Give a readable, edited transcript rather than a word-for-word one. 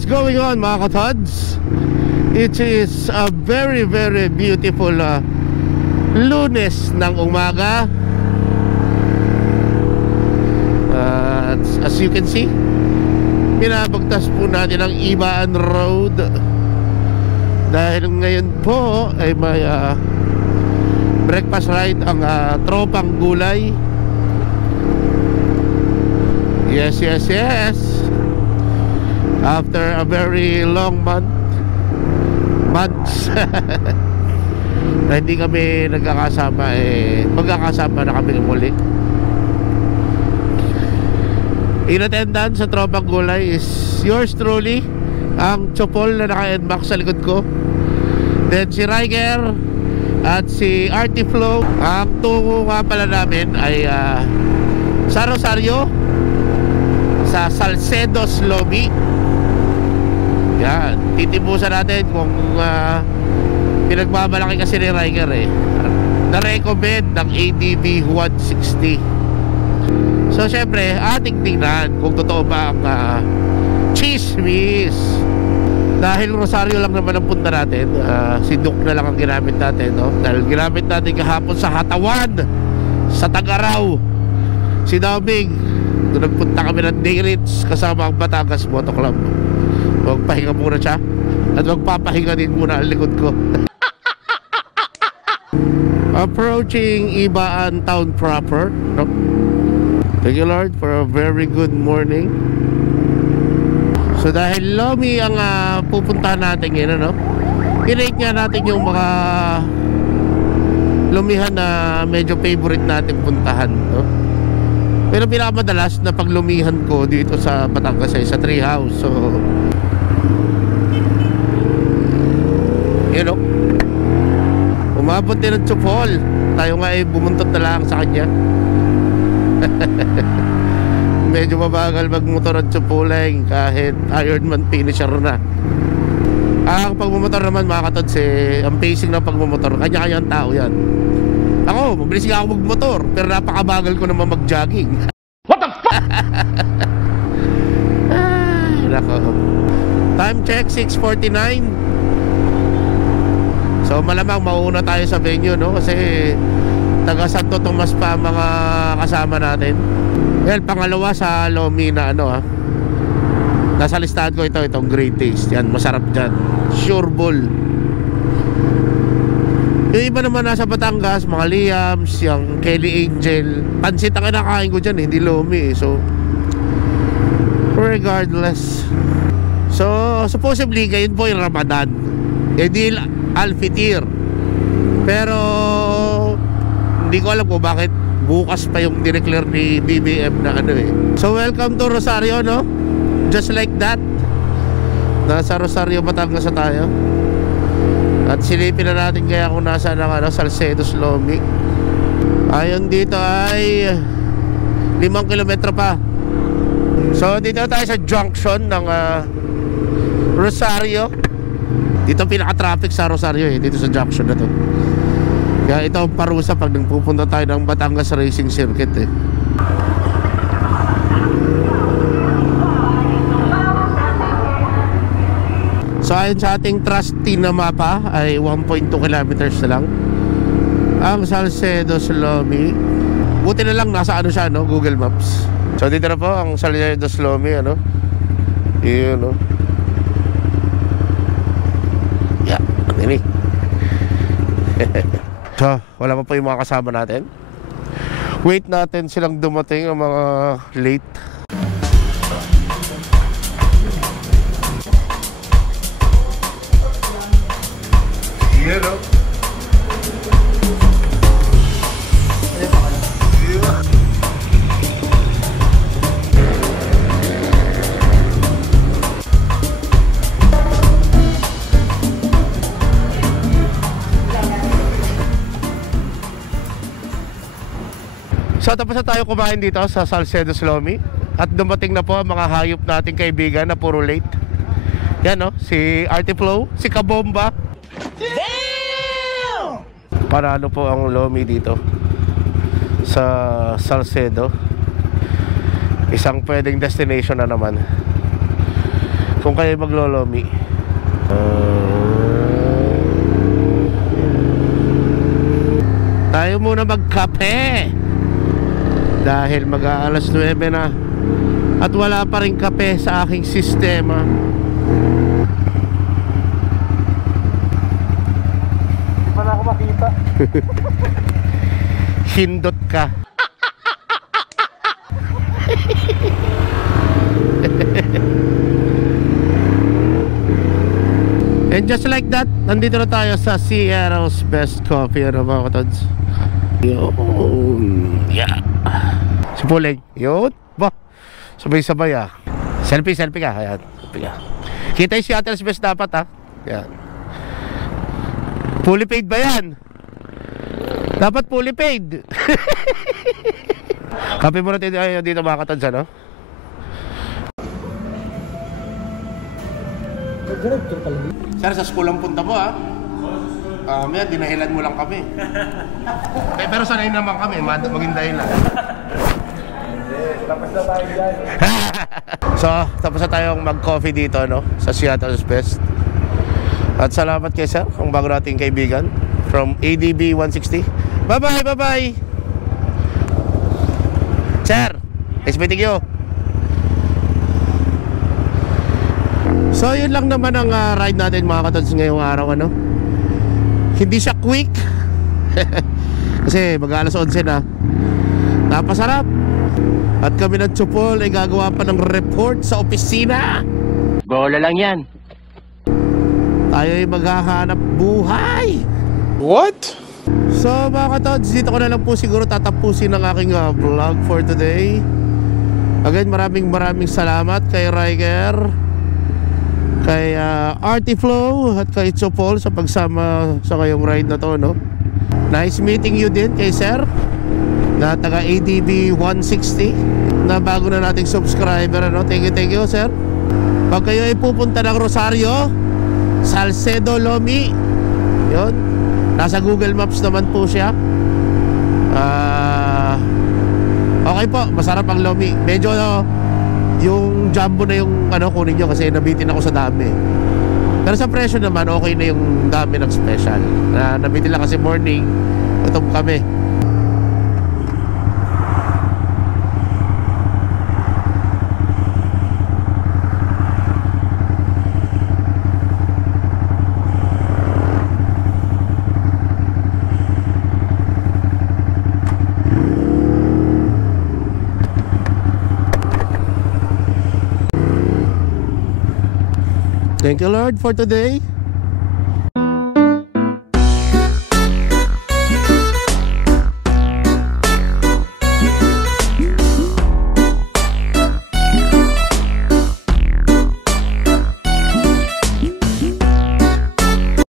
what's going on mga katods? It is a very very beautiful Lunes ng umaga. As you can see, pinabagtas po natin ang Ibaan Road dahil ngayon po ay may breakfast ride ang Tropang Gulay. Yes, yes, yes. After a very long months na hindi kami nagkakasama, magkakasama na kami muli. In attendance sa Tropang Gulay is yours truly, ang Chopol na naka-NMAX sa likod ko. Then si Riker at si Artie Flow. Ang tungo nga pala namin ay sa Rosario, sa Salcedo's Lobby. Yan, titibusan natin kung pinagmamalaki kasi ni Riker na-recommend ng ADB 160. So syempre ating tingnan kung totoo ba ang chismis. Dahil Rosario lang naman ang punta natin, si Duke na lang ang ginamit natin, no? Dahil ginamit natin kahapon sa Hatawan, sa Tagaraw, si Doming. Doon nagpunta kami ng Dayritz kasama ang Batangas Moto Club. Magpahinga muna siya at magpapahinga din muna ang likod ko. Approaching Ibaan town proper, no? Thank you Lord for a very good morning. So dahil Lomi ang pupuntahan natin ngayon, no? I-rate nga natin yung mga lumihan na medyo favorite natin puntahan, no? Pero pinakamadalas na paglumihan ko dito sa Batangas ay sa Treehouse. So you know, umabot din ng Chupol. Tayo nga ay bumuntot na lang sa kanya. Medyo mabagal magmotor at Chupoleng kahit Ironman finisher na. Ang pagmumotor naman mga katods, ang pacing ng pagmumotor, kanya-kanya ang tao yan. Ako, mabilis nga ako magmotor, pero napakabagal ko naman mag-jogging. What the fuck? Nako. Time check, 6:49. So malamang mauuna tayo sa venue, no? Kasi taga Santo Tomas pa ang mga kasama natin. Well, pangalawa sa Lomi na nasa listahan ko itong Great Taste. Yan, masarap dyan. Sure Bull. Yung iba naman nasa Batangas, mga Liams, yung Kelly Angel, pansit ang kinakain ko dyan, hindi Lomi. So regardless, so supposedly ngayon po yung Ramadan, Eidil Al-Fitir. Pero hindi ko alam kung bakit bukas pa yung dineclare ni BBM na So welcome to Rosario, no? Just like that, nasa Rosario, Batangas na tayo. At silipin na natin kaya kung nasa ng Salcedo's Lobby. Ayon dito ay 5 kilometro pa. So dito tayo sa junction ng Rosario. Dito pinaka-traffic sa Rosario dito sa junction na to. Kaya ito ang parusa pag nagpupunta tayo ng Batangas Racing Circuit So ayon sa ating trusty na mapa ay 1.2 kilometers na lang ang Salcedo's Lobby. Buti na lang nasa siya, no? Google Maps. So dito na po ang Salcedo's Lobby, Yun, no? Yeah, ini. So, wala pa po yung mga kasama natin. Wait natin silang dumating, ang mga late. You know? So tapos na tayo kumain dito sa Salcedo's Lobby. At dumating na po ang mga hayop nating kaibigan na puro late. Yan, no? Si Artie Flow, si Kabomba. Damn! Panalo po ang Lomi dito sa Salcedo. Isang pwedeng destination na naman. kung kayo maglolomi. Tayo muna magkape dahil mag-aalas 9 na at wala pa rin kape sa aking sistema. Hindi pa na ako makita. Hindot ka. And just like that, nandito na tayo sa Sierra's Best Coffee. Ano mga katods? Yun. Yeah. Si Puling. Yun. Ba? Sabay-sabay ah. Selfie ka. Ayan. Selfie ka. Kita yung Seattle's Best dapat ah. Yan. Fully paid ba yan? Dapat fully paid. Kape mo natin dito mga katods, ano? Sir, sa school ang punta mo ha? May dinahilan mo lang kami. Pero sanay naman kami, maging dahilan. Tapos na tayo dyan. So, tapos na tayong mag-coffee dito, no? Sa Seattle's Best. At salamat kay sir, ang bago nating kaibigan from ADB 160. Bye-bye! Sir, nice meeting you. So yun lang naman ang ride natin mga katods ngayong araw, ano? Hindi siya quick kasi mag-alas 11 na. Napasarap. At kami ng Chupol ay gagawa pa ng report sa opisina. Bola lang yan. Tayo ay maghahanap buhay. What? So mga katods, dito ko na lang po siguro tatapusin ang aking vlog for today. Again, maraming salamat kay Riker, kay Artiflow at kay Chopol sa pagsama sa kayong ride na to, no? Nice meeting you din kay sir na taga ADB 160 na bago na nating subscriber, ano? Thank you sir. Pag kayo ay pupunta ng Rosario, Salcedo Lomi, yun, nasa Google Maps naman po siya. Okay po, masarap ang Lomi. Medyo yung jumbo na yung kunin nyo kasi nabitin ako sa dami. Pero sa presyo naman okay na yung dami ng special. Nabitin lang kasi morning, gutom kami. Thank you Lord for today.